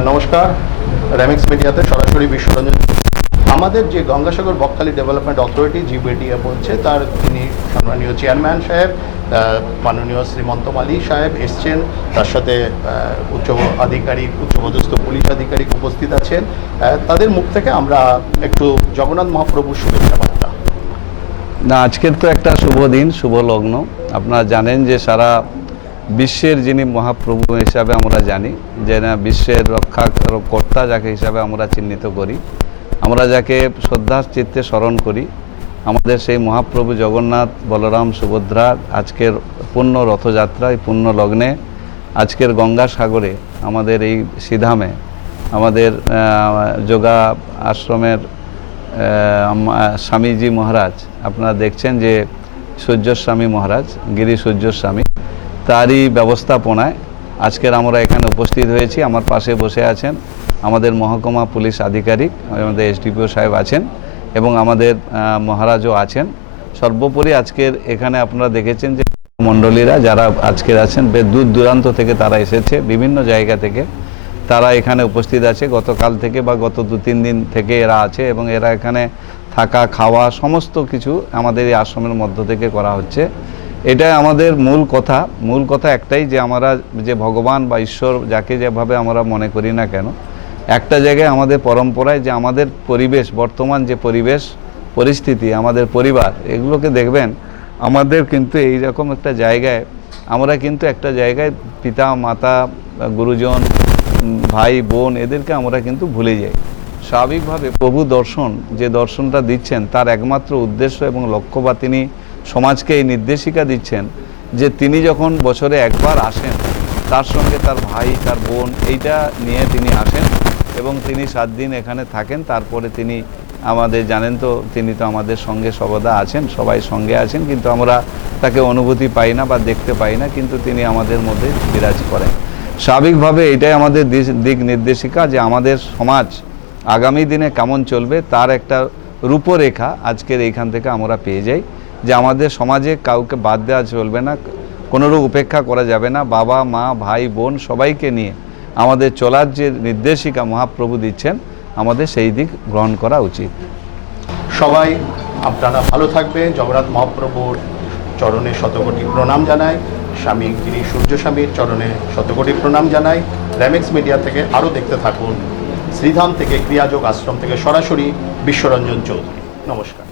নমস্কার। রেমিক্স মিডিয়াতে সরাসরি বিশ্বরঞ্জন। আমাদের যে Gangasagar Bakkhali development authority G B D F বলছে, তার তিনি সম্মানীয় চেয়ারম্যান সাহেব মাননীয় শ্রীমন্ত মালী সাহেব এসছেন। তার সাথে উচ্চ আধিকারিক, উচ্চপদস্থ পুলিশ আধিকারিক উপস্থিত আছেন। তাদের মুখ থেকে আমরা একটু জগন্নাথ মহাপ্রভুর শুভেচ্ছা বার্তা। না, আজকের তো একটা শুভ দিন, শুভ লগ্ন। আপনারা জানেন যে সারা বিশ্বের যিনি মহাপ্রভু হিসাবে আমরা জানি, যে না বিশ্বের রক্ষা কর্তা যাকে হিসাবে আমরা চিহ্নিত করি, আমরা যাকে শ্রদ্ধার চিত্তে স্মরণ করি, আমাদের সেই মহাপ্রভু জগন্নাথ, বলরাম, সুভদ্রা আজকের পূর্ণ রথযাত্রা এই পূর্ণ লগ্নে, আজকের গঙ্গা সাগরে, আমাদের এই সিধামে, আমাদের যোগা আশ্রমের স্বামীজি মহারাজ, আপনারা দেখছেন যে সূর্যস্বামী মহারাজ, গিরি সূর্যস্বামী তারই ব্যবস্থাপনায় আজকের আমরা এখানে উপস্থিত হয়েছি, আমার পাশে বসে আছেন আমাদের মহকুমা পুলিশ আধিকারিক, আমাদের এসডিপিও সাহেব আছেন এবং আমাদের মহারাজও আছেন। সর্বোপরি আজকের এখানে আপনারা দেখেছেন যে মণ্ডলীরা যারা আজকের আছেন, বেশ দূর দূরান্ত থেকে তারা এসেছে, বিভিন্ন জায়গা থেকে তারা এখানে উপস্থিত আছে। গতকাল থেকে বা গত দু তিন দিন থেকে এরা আছে এবং এরা এখানে থাকা, খাওয়া, সমস্ত কিছু আমাদের এই আশ্রমের মধ্য থেকে করা হচ্ছে। এটা আমাদের মূল কথা। মূল কথা একটাই যে আমরা যে ভগবান বা ঈশ্বর যাকে যেভাবে আমরা মনে করি না কেন, একটা জায়গায় আমাদের পরম্পরায় যে আমাদের পরিবেশ, বর্তমান যে পরিবেশ, পরিস্থিতি, আমাদের পরিবার, এগুলোকে দেখবেন আমাদের কিন্তু এই রকম একটা জায়গায়, আমরা কিন্তু একটা জায়গায় পিতা, মাতা, গুরুজন, ভাই, বোন এদেরকে আমরা কিন্তু ভুলে যাই। স্বাভাবিকভাবে প্রভু দর্শন, যে দর্শনটা দিচ্ছেন, তার একমাত্র উদ্দেশ্য এবং লক্ষ্য বা তিনি সমাজকে এই নির্দেশিকা দিচ্ছেন যে তিনি যখন বছরে একবার আসেন, তার সঙ্গে তার ভাই, তার বোন, এইটা নিয়ে তিনি আসেন এবং তিনি সাত দিন এখানে থাকেন। তারপরে তিনি আমাদের, জানেন তো, তিনি তো আমাদের সঙ্গে সর্বদা আছেন, সবাই সঙ্গে আছেন, কিন্তু আমরা তাকে অনুভূতি পাই না বা দেখতে পাই না, কিন্তু তিনি আমাদের মধ্যে বিরাজ করেন। স্বাভাবিকভাবে এটাই আমাদের দিক নির্দেশিকা যে আমাদের সমাজ আগামী দিনে কেমন চলবে, তার একটা রূপরেখা আজকের এইখান থেকে আমরা পেয়ে যাই। যে আমাদের সমাজে কাউকে বাদ দেওয়া চলবে না, কোনোরূপ উপেক্ষা করা যাবে না। বাবা, মা, ভাই, বোন সবাইকে নিয়ে আমাদের চলার যে নির্দেশিকা মহাপ্রভু দিচ্ছেন, আমাদের সেই দিক গ্রহণ করা উচিত। সবাই আপনারা ভালো থাকবেন। জগন্নাথ মহাপ্রভুর চরণে শতকোটি প্রণাম জানাই। স্বামী গিরি সূর্য স্বামীর চরণে শতকোটি প্রণাম জানাই। র্যামেক্স মিডিয়া থেকে আরও দেখতে থাকুন। শ্রীধাম থেকে ক্রিয়াযোগ আশ্রম থেকে সরাসরি বিশ্বরঞ্জন চৌধুরী। নমস্কার।